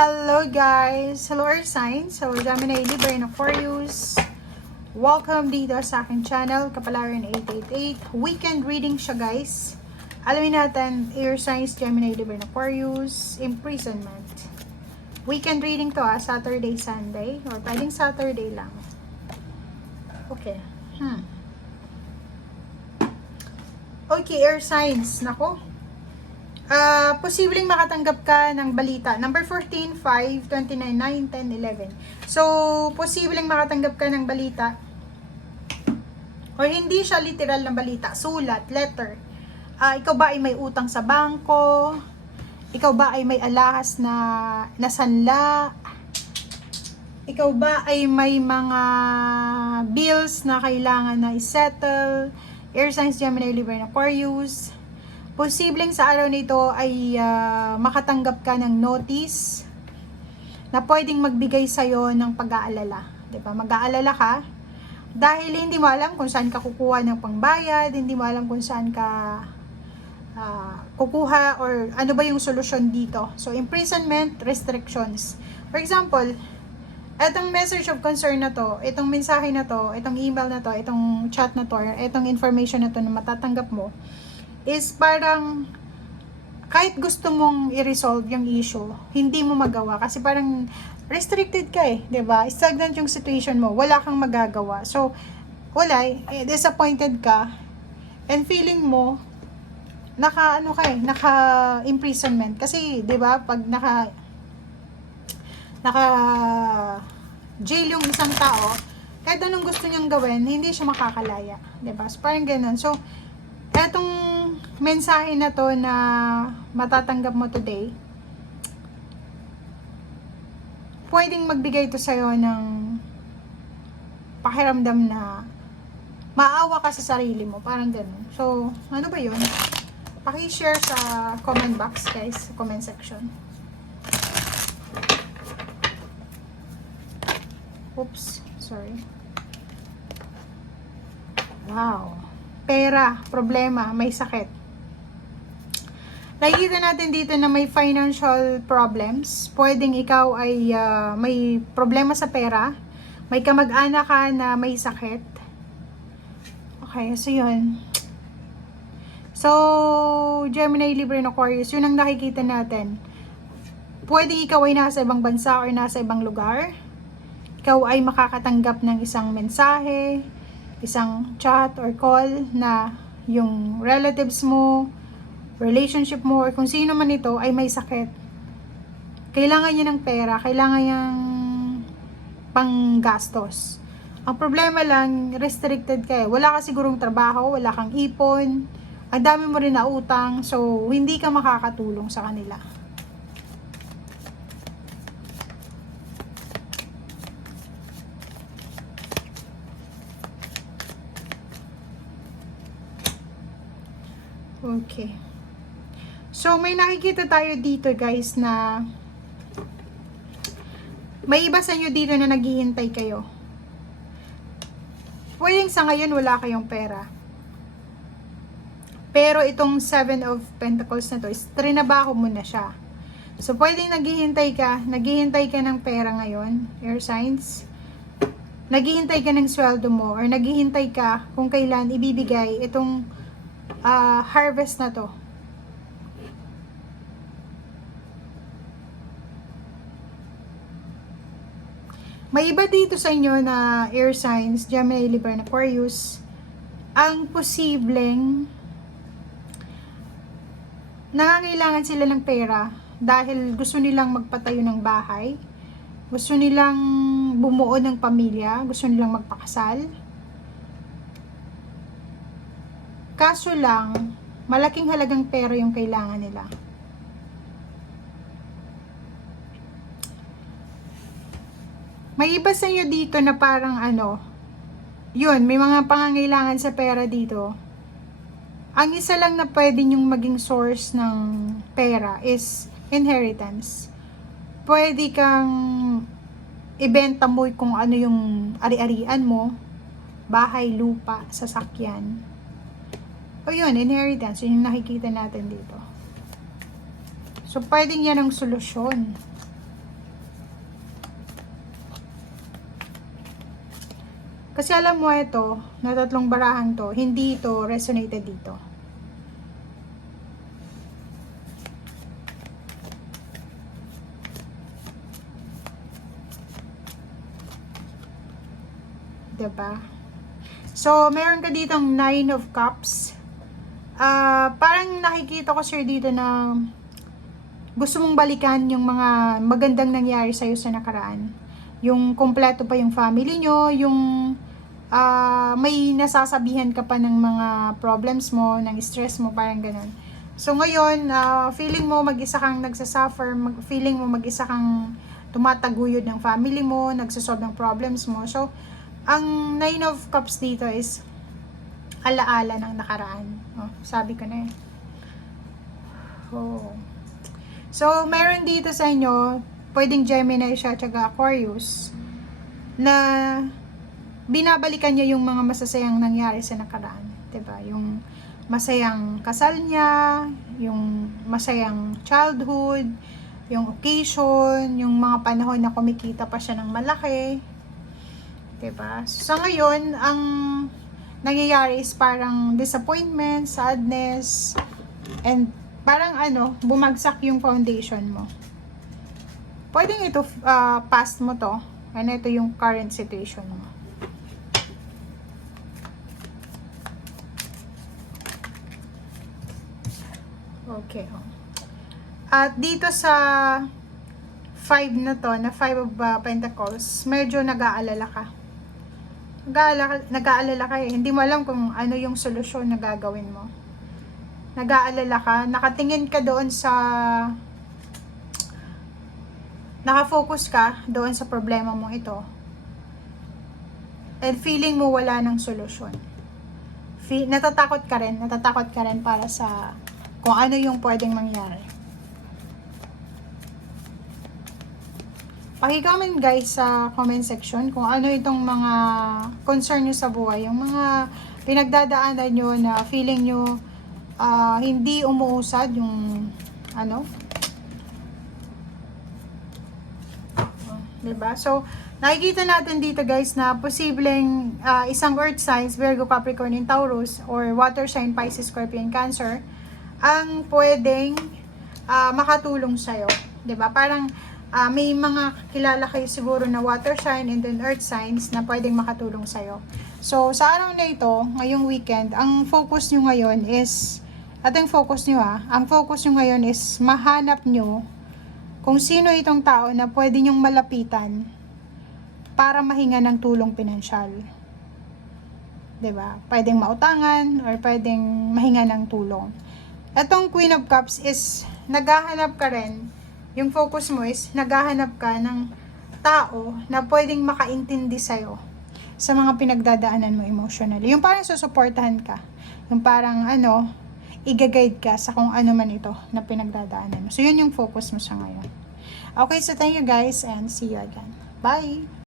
Hello guys! Hello Earth Signs! So, Gemini, Libra, and Aquarius. Welcome dito sa aking channel, Kapalaran 888. Weekend reading siya guys. Alamin natin, Air Signs, Gemini, Libra, and Aquarius. Imprisonment. Weekend reading to Saturday, Sunday. Or pwedeng Saturday lang. Okay. Okay, Air Signs. Nako. Posibleng makatanggap ka ng balita. Number 14, 5, 29, 9, 10, 11. So, posibleng makatanggap ka ng balita. Or hindi siya literal na balita. Sulat, letter. Ikaw ba ay may utang sa bangko? Ikaw ba ay may alahas na nasanla? Ikaw ba ay may mga bills na kailangan na isettle? Air Signs, Gemini, Libra, and Aquarius. Posibleng sa araw nito ay makatanggap ka ng notice na pwedeng magbigay sa'yo ng pag-aalala. Diba? Mag-aalala ka dahil hindi mo alam kung saan ka kukuha ng pangbayad, hindi mo alam kung saan ka kukuha or ano ba yung solusyon dito. So, imprisonment, restrictions. For example, etong message of concern na to, itong mensahe na to, itong email na to, itong chat na to, itong information na to na matatanggap mo, is parang kahit gusto mong i-resolve yung issue, hindi mo magawa kasi parang restricted ka eh, 'di ba? Stagnant yung situation mo, wala kang magagawa. So, disappointed ka and feeling mo naka imprisonment kasi 'di ba? Pag naka jail yung isang tao, kahit anong gusto niyang gawin, hindi siya makakalaya, 'di ba? So, parang ganoon. So, etong mensahe na to na matatanggap mo today, pwedeng magbigay to sa'yo ng pakiramdam na maawa ka sa sarili mo, parang ganun. So, ano ba yun? Paki-share sa comment box guys, sa comment section. Oops, sorry. Wow. Pera, problema, may sakit. Nakikita natin dito na may financial problems. Pwedeng ikaw ay may problema sa pera. May kamag-anak ka na may sakit. Okay, so yun. So, Gemini, Libra, and Aquarius, yun ang nakikita natin. Pwedeng ikaw ay nasa ibang bansa or nasa ibang lugar. Ikaw ay makakatanggap ng isang mensahe, isang chat or call na yung relatives mo, relationship mo, or kung sino man ito ay may sakit. Kailangan niya ng pera, kailangan niyang panggastos. Ang problema lang, restricted ka eh. Wala ka sigurong trabaho, wala kang ipon, ang dami mo rin na utang, so hindi ka makakatulong sa kanila. Okay. So, may nakikita tayo dito guys na may iba sa inyo dito na naghihintay kayo. Pwedeng sa ngayon wala kayong pera. Pero itong 7 of Pentacles na to is trinabaho mo na siya. So, pwedeng naghihintay ka ng pera ngayon, Air Signs. Naghihintay ka ng sweldo mo or naghihintay ka kung kailan ibibigay itong harvest na to. May iba dito sa inyo na Air Signs, Gemini, Libra, and Aquarius, ang posibleng nangangailangan sila ng pera dahil gusto nilang magpatayo ng bahay, gusto nilang bumuo ng pamilya, gusto nilang magpakasal. Kaso lang, malaking halagang pera yung kailangan nila. May iba sa inyo dito na parang yun, may mga pangangailangan sa pera dito. Ang isa lang na pwede yung maging source ng pera is inheritance. Pwede kang ibenta mo kung ano yung ari-arian mo, bahay, lupa, sasakyan. O yun, inheritance, yun yung nakikita natin dito. So, pwedeng yan ang solusyon. Kasi alam mo ito, na tatlong barahan to, hindi ito resonated dito. Diba? So, meron ka ditong 9 of Cups. Parang nakikita ko sir dito na gusto mong balikan yung mga magandang nangyari sa'yo sa nakaraan. Yung kompleto pa yung family nyo, yung may nasasabihan ka pa ng mga problems mo, ng stress mo, parang ganun. So ngayon, feeling mo mag-isa kang nagsasuffer, feeling mo mag-isa kang tumataguyod ng family mo, nagsasolve ng problems mo. So, ang 9 of Cups dito is alaala ng nakaraan. Oh, sabi ko na eh. Oh. So, meron dito sa inyo, pwedeng Gemini siya, tsaka Aquarius, na binabalikan niya yung mga masasayang nangyari sa nakaraan. Diba? Yung masayang kasal niya, yung masayang childhood, yung occasion, yung mga panahon na kumikita pa siya ng malaki. Diba? So, sa ngayon, ang nangyayari is parang disappointment, sadness, and parang bumagsak yung foundation mo. Pwedeng ito, past mo to, and ito yung current situation mo. Okay. At dito sa 5 na to, na 5 of Pentacles, medyo nag-aalala ka. Nag-aalala ka eh. Hindi mo alam kung ano yung solusyon na gagawin mo. Nag-aalala ka, nakatingin ka doon sa nakafocus ka doon sa problema mo ito, and feeling mo wala ng solusyon. Natatakot ka rin para sa kung ano yung pwedeng mangyari. Paki-comment guys sa comment section kung ano itong mga concern nyo sa buhay, yung mga pinagdadaanan nyo na feeling nyo hindi umuusad yung diba? So, nakikita natin dito guys na posibleng isang earth signs, Virgo, Capricorn, and Taurus, or water sign, Pisces, Scorpion, Cancer, ang pwedeng makatulong sa'yo. Diba? Parang may mga kilala kayo siguro na water sign and then earth signs na pwedeng makatulong sa'yo. So, sa araw na ito, ngayong weekend, ang focus nyo ngayon is, ang focus nyo ngayon is mahanap nyo kung sino itong tao na pwede nyong malapitan para mahinga ng tulong pinansyal. Diba? Pwedeng mautangan or pwedeng mahinga ng tulong. Etong Queen of Cups is naghahanap ka rin, yung focus mo is naghahanap ka ng tao na pwedeng makaintindi sa'yo sa mga pinagdadaanan mo emotionally. Yung parang susuportahan ka. Yung parang i-guide ka sa kung ano man ito na pinagdadaanan mo. So, yun yung focus mo sa ngayon. Okay, so thank you guys and see you again. Bye!